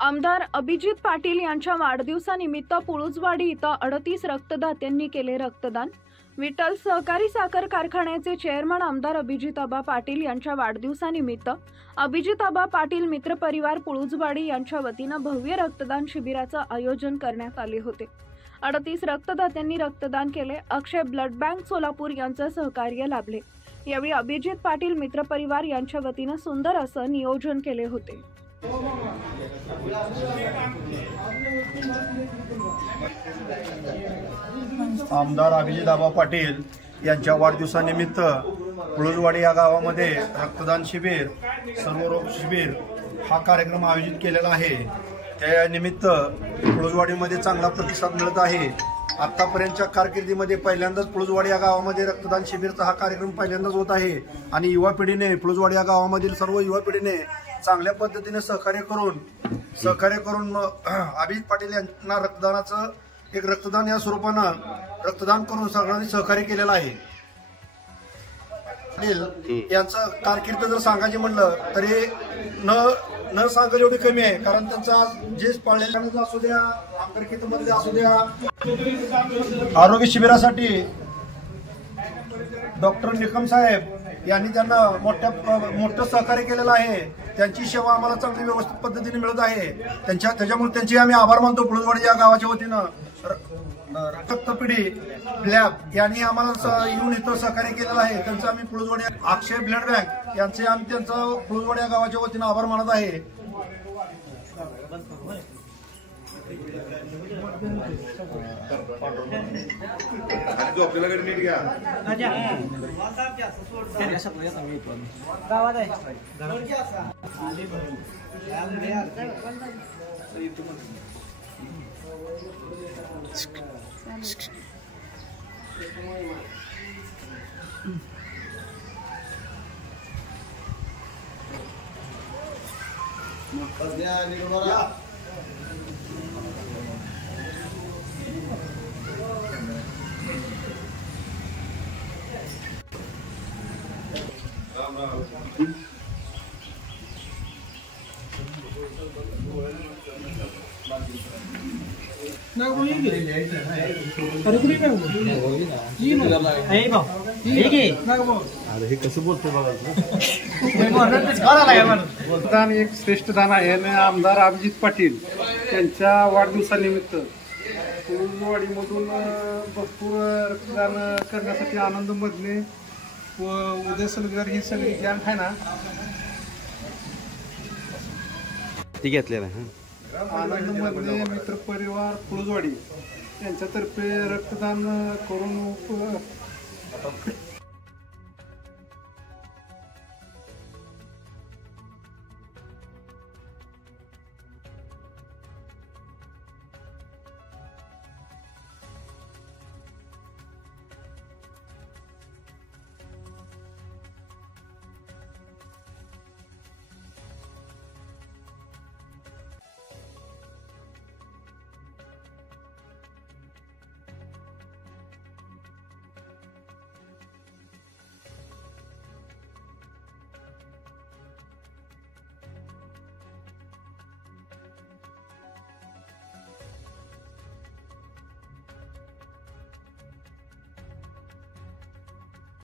आमदार अभिजित पाटील यांच्या वाढदिवसानिमित्त पुळूजवाडी इथं 38 रक्तदात्यांनी केले रक्तदान। विठ्ठल सहकारी साखर कारखान्याचे चेअरमन आमदार अभिजितआबा पाटील यांच्या वाढदिवसानिमित्त अभिजितआबा पाटील मित्र परिवार पुळूजवाडी यांच्या वतीनं भव्य रक्तदान शिबिराचं आयोजन करण्यात आले होते। 38 रक्तदात्यांनी रक्तदान केले। अक्षय ब्लड बँक सोलापूर यांचे सहकार्य लाभले। यावेळी अभिजित पाटील मित्र परिवार यांच्या वतीनं सुंदर असं नियोजन केले होते। आमदार अभिजितआबा पाटील यांच्या वाढदिवसानिमित्त पुळूजवाडी या गावामध्ये रक्तदान शिबिर, सर्वरोग शिबिर हा कार्यक्रम आयोजित केलेला आहे। त्या निमित्त पुळूजवाडीमध्ये चांगला प्रतिसाद मिळत आहे। आतापर्यंतच्या कारकिर्दीमध्ये पहिल्यांदाच पुळूजवाडी या गावामध्ये रक्तदान शिबिरचा हा कार्यक्रम पहिल्यांदाच होत आहे आणि युवा पिढीने पुळूजवाडी या गावामधील सर्व युवा पिढीने चांगल्या पद्धतीने सहकार्य करून अभिजित पाटील यांना रक्तदानाचं एक रक्तदान या स्वरूपानं रक्तदान करून सगळ्यांनी सहकार्य केलेलं आहे। यांचं कारकीर्द जर सांगायचे म्हणलं तरी न सांगा एवढी कमी आहे, कारण त्यांचा जे पाळलेल्या असू द्या, आमदारकीमधले असू द्या, आरोग्य शिबिरासाठी डॉक्टर निकम साहेब यांनी त्यांना मोठं सहकार्य केलेलं आहे। त्यांची सेवा आम्हाला चांगली व्यवस्थित पद्धतीने मिळत आहे। त्याच्यामुळे त्यांचे आम्ही आभार मानतो। पुळूजवाडी या गावाच्या वतीनं रक्तपिढी लॅब यांनी आम्हाला येऊन इथं सहकार्य केलेलं आहे। त्यांचं आम्ही पुळूजवाडी अक्षय ब्लड बँक यांचे आम्ही त्यांचं पुळूजवाडी या गावाच्या वतीनं आभार मानत आहे। हे कसं बोलतो बघा, एक श्रेष्ठ दान आहे आणि आमदार अभिजित पाटील यांच्या वाढदिवसानिमित्त पुळूजवाडीमधून भरपूर रक्तदान करण्यासाठी आनंद मधने व उदय सलगर ही सगळी गँग आहे ना, ती घेतलेलं आहे। आनंद मधले मित्र परिवार पुळूजवाडी यांच्यातर्फे रक्तदान करून